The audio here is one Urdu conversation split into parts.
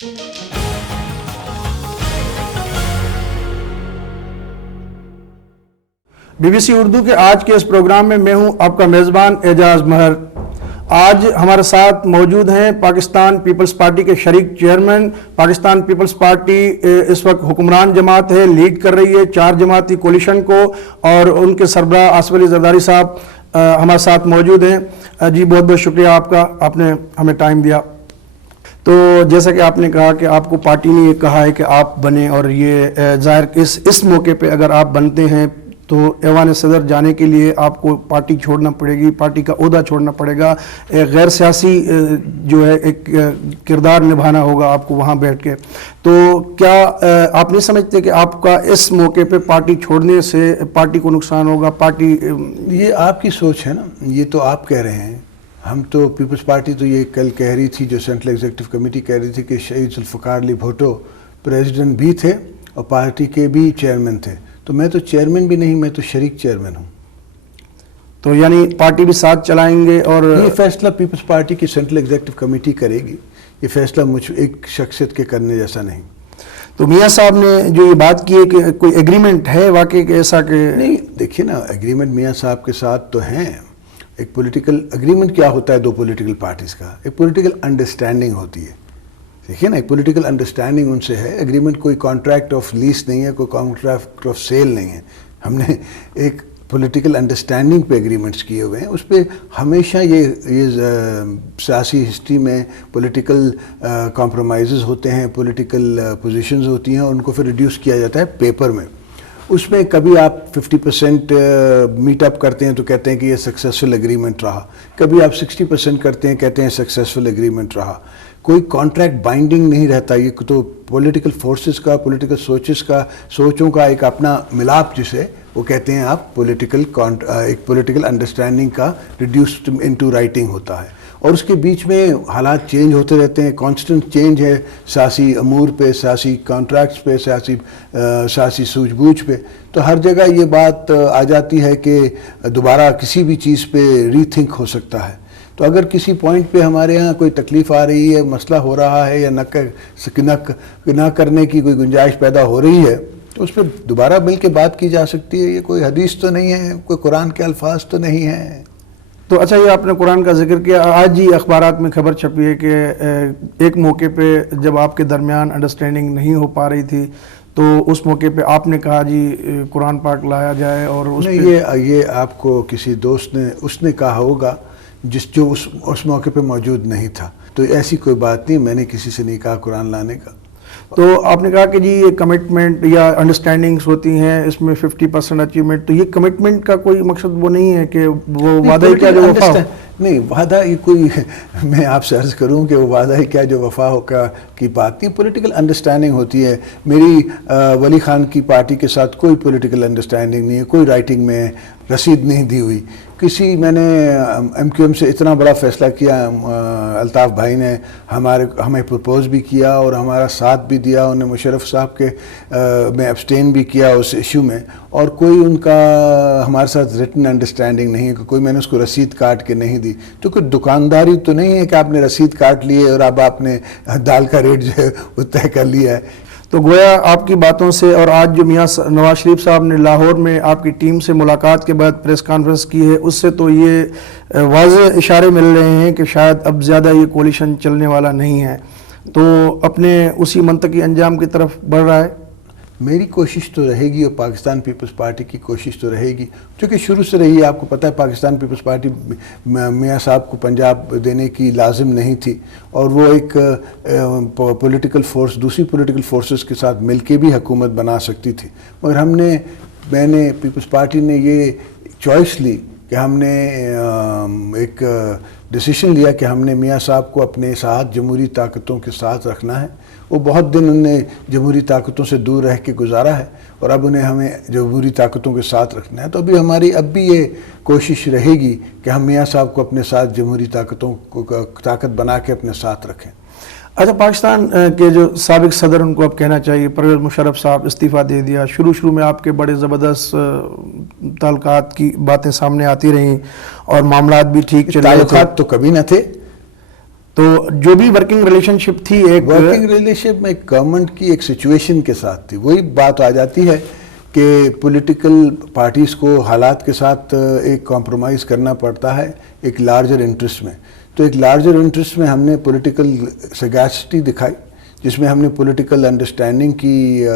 BBC اردو کے آج کے اس پروگرام میں میں ہوں آپ کا میزبان اعجاز مہر. آج ہمارے ساتھ موجود ہیں پاکستان پیپلز پارٹی کے شریک چیئرمین. پاکستان پیپلز پارٹی اس وقت حکمران جماعت ہے, لیڈ کر رہی ہے 4 جماعتی کولیشن کو, اور ان کے سربراہ آصف علی زرداری صاحب ہمارے ساتھ موجود ہیں. جی بہت بہت شکریہ آپ کا, آپ نے ہمیں ٹائم دیا. تو جیسا کہ آپ نے کہا کہ آپ کو پارٹی نے یہ کہا ہے کہ آپ بنیں, اور یہ ظاہر اس موقع پہ اگر آپ بنتے ہیں تو ایوان صدر جانے کے لیے آپ کو پارٹی چھوڑنا پڑے گی, پارٹی کا عہدہ چھوڑنا پڑے گا, ایک غیر سیاسی جو ہے ایک کردار نبھانا ہوگا آپ کو وہاں بیٹھ کے. تو کیا آپ نہیں سمجھتے کہ آپ کا اس موقع پہ پارٹی چھوڑنے سے پارٹی کو نقصان ہوگا؟ پارٹی یہ آپ کی سوچ ہے نا, یہ تو آپ کہہ رہے ہیں. ہم تو پیپلز پارٹی تو یہ کل کہہ رہی تھی, جو سینٹرل ایگزیکٹو کمیٹی کہہ رہی تھی کہ شہید ذوالفقار علی بھٹو پریزیڈنٹ بھی تھے اور پارٹی کے بھی چیئرمین تھے. تو میں تو چیئرمین بھی نہیں, میں تو شریک چیئرمین ہوں. تو یعنی پارٹی بھی ساتھ چلائیں گے؟ اور یہ فیصلہ پیپلز پارٹی کی سینٹرل ایگزیکٹو کمیٹی کرے گی. یہ فیصلہ مجھ ایک شخصیت کے کرنے جیسا نہیں. تو میاں صاحب نے جو یہ بات کی ہے کہ کوئی ایگریمنٹ ہے واقعی کہ ایسا کہ نہیں, دیکھیے نا, ایگریمنٹ میاں صاحب کے ساتھ تو ہیں. ایک پولیٹیکل ایگریمنٹ کیا ہوتا ہے دو پولیٹیکل پارٹیز کا؟ ایک پولیٹیکل انڈرسٹینڈنگ ہوتی ہے. دیکھیے نا, ایک پولیٹیکل انڈرسٹینڈنگ ان سے ہے. ایگریمنٹ کوئی کانٹریکٹ آف لیس نہیں ہے, کوئی کانٹریکٹ آف سیل نہیں ہے. ہم نے ایک پولیٹیکل انڈرسٹینڈنگ پہ ایگریمنٹس کیے ہوئے ہیں. اس پہ ہمیشہ یہ سیاسی ہسٹری میں پولیٹیکل کمپرومائزز ہوتے ہیں, پولیٹیکل پوزیشنز ہوتی ہیں, اور ان کو پھر ریڈیوس کیا جاتا ہے پیپر میں. اس میں کبھی آپ 50% میٹ اپ کرتے ہیں تو کہتے ہیں کہ یہ سکسیسفل ایگریمنٹ رہا, کبھی آپ 60% کرتے ہیں کہتے ہیں سکسیسفل ایگریمنٹ رہا. کوئی کانٹریکٹ بائنڈنگ نہیں رہتا. یہ تو پولیٹیکل فورسز کا, پولیٹیکل سوچوں کا ایک اپنا ملاپ, جسے وہ کہتے ہیں آپ ایک پولیٹیکل انڈرسٹینڈنگ کا ریڈیوسڈ انٹو رائٹنگ ہوتا ہے. اور اس کے بیچ میں حالات چینج ہوتے رہتے ہیں, کانسٹنٹ چینج ہے سیاسی امور پہ, سیاسی کانٹریکٹس پہ, سیاسی سوجھ بوجھ پہ. تو ہر جگہ یہ بات آ جاتی ہے کہ دوبارہ کسی بھی چیز پہ ری تھنک ہو سکتا ہے. تو اگر کسی پوائنٹ پہ ہمارے ہاں کوئی تکلیف آ رہی ہے, مسئلہ ہو رہا ہے, یا نہ کرنے کی کوئی گنجائش پیدا ہو رہی ہے, تو اس پہ دوبارہ مل کے بات کی جا سکتی ہے. یہ کوئی حدیث تو نہیں ہے, کوئی قرآن کے الفاظ تو نہیں ہیں. تو اچھا, یہ آپ نے قرآن کا ذکر کیا. آج ہی اخبارات میں خبر چھپی ہے کہ ایک موقع پہ جب آپ کے درمیان انڈرسٹینڈنگ نہیں ہو پا رہی تھی, تو اس موقع پہ آپ نے کہا جی قرآن پاک لایا جائے, اور یہ آپ کو کسی دوست نے اس نے کہا ہوگا جو اس موقع پہ موجود نہیں تھا. تو ایسی کوئی بات نہیں, میں نے کسی سے نہیں کہا قرآن لانے کا. تو آپ نے کہا کہ جی یہ کمٹمنٹ یا انڈرسٹینڈنگز ہوتی ہیں, اس میں 50% اچیومنٹ. تو یہ کمٹمنٹ کا کوئی مقصد وہ نہیں ہے کہ وہ وعدہ ہی کیا جو وفا ہو؟ نہیں, وعدہ یہ کوئی میں آپ سے عرض کروں کہ وہ وعدہ ہی کیا جو وفا ہو کی بات نہیں. پولیٹیکل انڈرسٹینڈنگ ہوتی ہے. میری ولی خان کی پارٹی کے ساتھ کوئی پولیٹیکل انڈرسٹینڈنگ نہیں ہے, کوئی رائٹنگ میں رسید نہیں دی ہوئی. میں نے ایم کیو ایم سے اتنا بڑا فیصلہ کیا, الطاف بھائی نے ہمیں پرپوز بھی کیا اور ہمارا ساتھ بھی دیا. انہوں نے مشرف صاحب کے میں ابسٹین بھی کیا اس ایشو میں, اور کوئی ان کا ہمارے ساتھ ریٹن انڈرسٹینڈنگ نہیں ہے کہ کوئی میں نے اس کو رسید کاٹ کے نہیں دی. تو کوئی دکانداری تو نہیں ہے کہ آپ نے رسید کاٹ لی ہے اور اب آپ نے دال کا ریٹ جو ہے وہ طے کر لیا ہے. تو گویا آپ کی باتوں سے, اور آج جو میاں نواز شریف صاحب نے لاہور میں آپ کی ٹیم سے ملاقات کے بعد پریس کانفرنس کی ہے, اس سے تو یہ واضح اشارے مل رہے ہیں کہ شاید اب زیادہ یہ کولیشن چلنے والا نہیں ہے, تو اپنے اسی منطقی انجام کی طرف بڑھ رہا ہے. میری کوشش تو رہے گی, اور پاکستان پیپلز پارٹی کی کوشش تو رہے گی, کیونکہ شروع سے رہی ہے. آپ کو پتہ ہے پاکستان پیپلز پارٹی میاں صاحب کو پنجاب دینے کی لازم نہیں تھی, اور وہ ایک پولیٹیکل فورس دوسری پولیٹیکل فورسز کے ساتھ مل کے بھی حکومت بنا سکتی تھی. مگر میں نے پیپلز پارٹی نے یہ چوائس لی کہ ہم نے ایک ڈیسیشن لیا کہ ہم نے میاں صاحب کو اپنے ساتھ جمہوری طاقتوں کے ساتھ رکھنا ہے. وہ بہت دن انہوں نے جمہوری طاقتوں سے دور رہ کے گزارا ہے, اور اب انہیں ہمیں جمہوری طاقتوں کے ساتھ رکھنا ہے. تو اب بھی یہ کوشش رہے گی کہ ہم میاں صاحب کو اپنے ساتھ جمہوری طاقتوں کو طاقت بنا کے اپنے ساتھ رکھیں. اچھا, پاکستان کے جو سابق صدر, ان کو اب کہنا چاہیے, پرویز مشرف صاحب استعفیٰ دے دیا. شروع میں آپ کے بڑے زبردست تعلقات کی باتیں سامنے آتی رہیں اور معاملات بھی ٹھیک چلے. تعلقات تو کبھی نہ تھے. تو جو بھی ورکنگ ریلیشن شپ تھی ایک ورکنگ ریلیشن میں گورنمنٹ کی ایک سچویشن کے ساتھ تھی. وہی بات آ جاتی ہے کہ پولیٹیکل پارٹیز کو حالات کے ساتھ ایک کمپرومائز کرنا پڑتا ہے ایک لارجر انٹرسٹ میں. تو ایک لارجر انٹرسٹ میں ہم نے پولیٹیکل سگیسٹی دکھائی, جس میں ہم نے پولیٹیکل انڈرسٹینڈنگ کی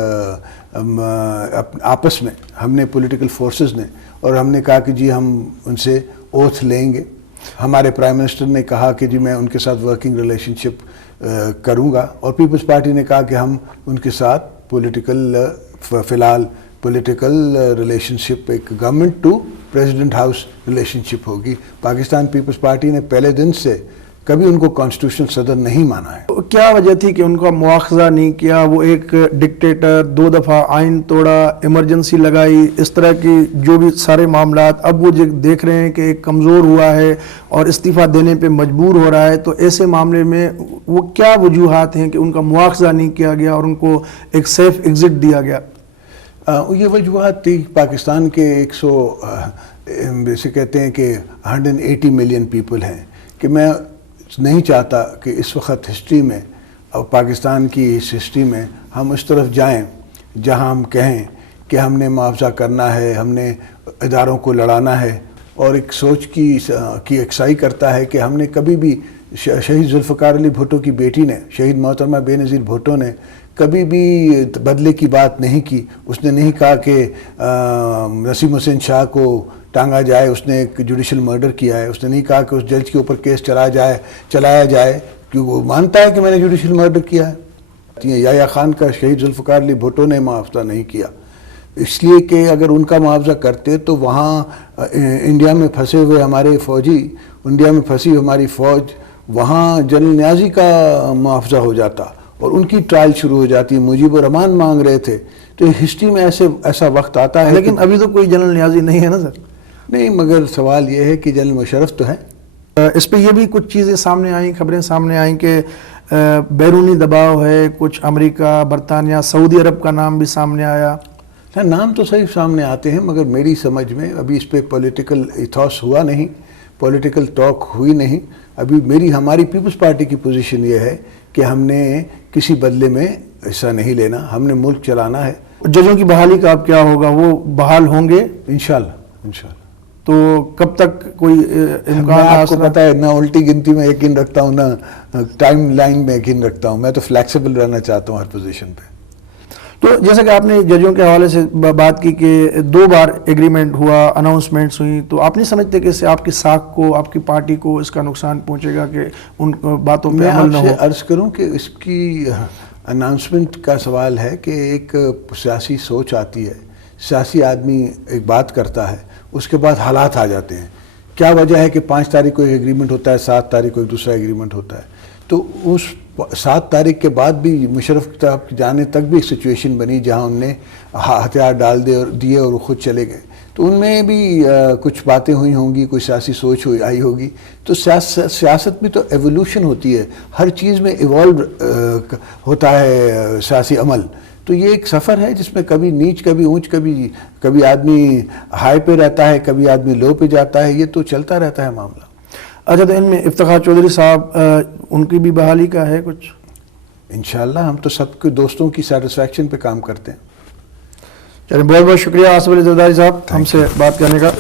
آپس میں ہم نے پولیٹیکل فورسز نے, اور ہم نے کہا کہ جی ہم ان سے اوتھ لیں گے. ہمارے پرائم منسٹر نے کہا کہ جی میں ان کے ساتھ ورکنگ ریلیشن شپ کروں گا, اور پیپلز پارٹی نے کہا کہ ہم ان کے ساتھ پولیٹیکل فی الحال پولیٹیکل ریلیشن شپ ایک government to president house relationship ہوگی. پاکستان پیپلز پارٹی نے پہلے دن سے کبھی ان کو کانسٹیٹیوشنل صدر نہیں مانا ہے. کیا وجہ تھی کہ ان کا مواخذہ نہیں کیا؟ وہ ایک ڈکٹیٹر, 2 دفعہ آئین توڑا, ایمرجنسی لگائی, اس طرح کی جو بھی سارے معاملات, اب وہ دیکھ رہے ہیں کہ ایک کمزور ہوا ہے اور استعفیٰ دینے پہ مجبور ہو رہا ہے. تو ایسے معاملے میں وہ کیا وجوہات ہیں کہ ان کا مواخذہ نہیں کیا گیا اور ان کو ایک سیف ایگزٹ دیا گیا؟ یہ وجوہات تھی پاکستان کے 100 کہتے ہیں کہ 180 ملین پیپل ہیں, کہ میں نہیں چاہتا کہ اس وقت ہسٹری میں اور پاکستان کی اس ہسٹری میں ہم اس طرف جائیں جہاں ہم کہیں کہ ہم نے معاوضہ کرنا ہے, ہم نے اداروں کو لڑانا ہے, اور ایک سوچ کی اکسائی کرتا ہے کہ ہم نے کبھی بھی شہید ذوالفقار علی بھٹو کی بیٹی نے, شہید محترمہ بے نظیر بھٹو نے کبھی بھی بدلے کی بات نہیں کی. اس نے نہیں کہا کہ نسیم حسین شاہ کو ٹانگا جائے, اس نے ایک جوڈیشل مرڈر کیا ہے. اس نے نہیں کہا کہ اس جج کے اوپر کیس چلایا جائے کیونکہ وہ مانتا ہے کہ میں نے جوڈیشل مرڈر کیا ہے. یحییٰ خان کا شہید ذوالفقار علی بھٹو نے معاوضہ نہیں کیا, اس لیے کہ اگر ان کا معاوضہ کرتے تو وہاں انڈیا میں پھنسے ہوئے ہمارے فوجی, انڈیا میں پھنسی ہماری فوج, وہاں جنرل نیازی کا معاوضہ ہو جاتا اور ان کی ٹرائل شروع ہو جاتی. مجیب الرحمان مانگ رہے تھے. تو ہسٹری میں ایسا وقت آتا ہے. لیکن ابھی تو کوئی جنرل نیازی نہیں ہے نا سر؟ نہیں, مگر سوال یہ ہے کہ جنرل مشرف تو ہیں. اس پہ یہ بھی کچھ چیزیں سامنے آئیں, خبریں سامنے آئیں کہ بیرونی دباؤ ہے, کچھ امریکہ, برطانیہ, سعودی عرب کا نام بھی سامنے آیا. نام تو صحیح سامنے آتے ہیں, مگر میری سمجھ میں ابھی اس پہ پولیٹیکل ایتھوس ہوا نہیں, پولیٹیکل ٹاک ہوئی نہیں. ابھی ہماری پیپلز پارٹی کی پوزیشن یہ ہے کہ ہم نے کسی بدلے میں حصہ نہیں لینا, ہم نے ملک چلانا ہے. ججوں کی بحالی کا اب کیا ہوگا؟ وہ بحال ہوں گے انشاءاللہ. تو کب تک کوئی امکان؟ آپ کو پتہ ہے نہ الٹی گنتی میں یقین رکھتا ہوں نہ ٹائم لائن میں یقین رکھتا ہوں. میں تو فلیکسیبل رہنا چاہتا ہوں ہر پوزیشن پہ. تو جیسا کہ آپ نے ججوں کے حوالے سے بات کی کہ 2 بار ایگریمنٹ ہوا, اناؤنسمنٹس ہوئیں, تو آپ نہیں سمجھتے کہ اس سے آپ کی ساکھ کو, آپ کی پارٹی کو اس کا نقصان پہنچے گا کہ ان باتوں پہ عمل نہ ہو؟ میں آپ سے عرض کروں کہ اس کی اناؤنسمنٹ کا سوال ہے کہ ایک سیاسی سوچ آتی ہے, سیاسی آدمی ایک بات کرتا ہے, اس کے بعد حالات آ جاتے ہیں. کیا وجہ ہے کہ 5 تاریخ کو ایک ایگریمنٹ ہوتا ہے, 7 تاریخ کو ایک دوسرا ایگریمنٹ ہوتا ہے. تو اس 7 تاریخ کے بعد بھی مشرف کی طرف جانے تک بھی ایک سچویشن بنی جہاں ان نے ہتھیار ڈال دیے اور وہ خود چلے گئے. تو ان میں بھی کچھ باتیں ہوئی ہوں گی, کوئی سیاسی سوچ آئی ہوگی. تو سیاست بھی تو ایوولوشن ہوتی ہے, ہر چیز میں ایوالو ہوتا ہے سیاسی عمل. تو یہ ایک سفر ہے جس میں کبھی نیچ کبھی اونچ, کبھی آدمی ہائی پہ رہتا ہے, کبھی آدمی لو پہ جاتا ہے. یہ تو چلتا رہتا ہے معاملہ. اچھا, تو ان میں افتخار چودھری صاحب ان کی بھی بحالی کا ہے کچھ؟ انشاءاللہ ہم تو سب کے دوستوں کی سیٹسفیکشن پہ کام کرتے ہیں. چلیے, بہت بہت شکریہ آصف علی زرداری صاحب ہم سے بات کرنے کا.